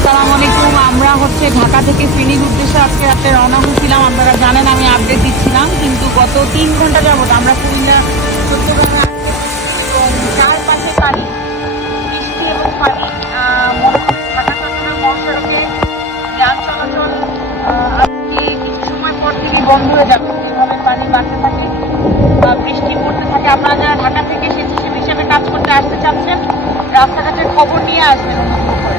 আসসালামু আলাইকুম। আমরা ঢাকা থেকে ফেনীর উদ্দেশ্যে আজকে রাতে রওনা হয়েছিলাম। আপনারা জানেন আমি আপডেট দিচ্ছিলাম, কিন্তু গত 3 ঘন্টা যাবত আমরা কুমিল্লা চট্টগ্রামে চারপাশে পানি, বৃষ্টি এবং পানি। ঢাকা চট্টগ্রাম মহাসড়কে যান চলাচল আজকে কিছু সময় পর থেকে বন্ধ হয়ে যাচ্ছে। এভাবে পানি বাড়তে থাকে, বৃষ্টি পড়তে থাকে। আপনারা যারা ঢাকা থেকে স্বেচ্ছাসেবী হিসেবে কাজ করতে আসতে চাচ্ছেন, রাস্তাঘাটের খবর নিয়ে আসবেন অনুগ্রহ করে।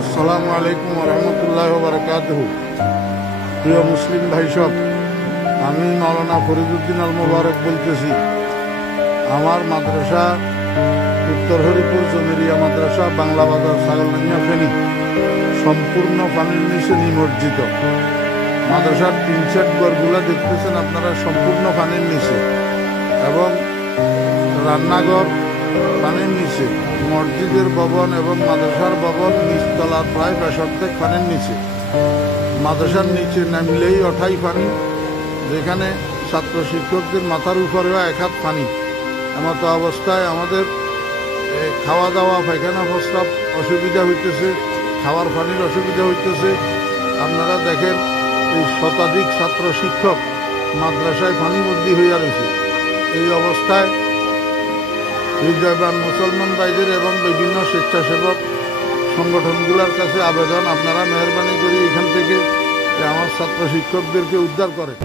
আসসালামু আলাইকুম রহমতুল্লাহ বারাকাতুহু। প্রিয় মুসলিম ভাই সব, আমি মাওলানা ফরিদুদ্দিন আল মোবারক বলতেছি। আমার মাদ্রাসা উত্তর হরিপুর জমিরিয়া মাদ্রাসা, বাংলা বাজার, ছাগলনাইয়া, ফেনী সম্পূর্ণ পানির নিচে নিমজ্জিত। মাদ্রাসার 3 ঘরগুলা দেখতেছেন আপনারা, সম্পূর্ণ পানির নিচে, এবং রান্নাঘর পানির নিচে, মসজিদের ভবন এবং মাদ্রাসার ভবন নিচতলা প্রায় 50 পানির নিচে। মাদ্রাসার নিচে নামলেই ওঠাই পানি, যেখানে ছাত্র শিক্ষকদের মাথার উপরেও 1 হাত পানি। এমতো অবস্থায় আমাদের খাওয়া দাওয়া, পায়খানা প্রস্রাব অসুবিধা হইতেছে, খাওয়ার পানির অসুবিধা হইতেছে। আপনারা দেখেন এই শতাধিক ছাত্র শিক্ষক মাদ্রাসায় পানিবন্দী হইয়া রয়েছে। এই অবস্থায় হৃদয়বান মুসলমান ভাইদের এবং বিভিন্ন স্বেচ্ছাসেবক সংগঠনগুলোর কাছে আবেদন, আপনারা মেহরবানি করে এখান থেকে আমার ছাত্র শিক্ষকদেরকে উদ্ধার করেন।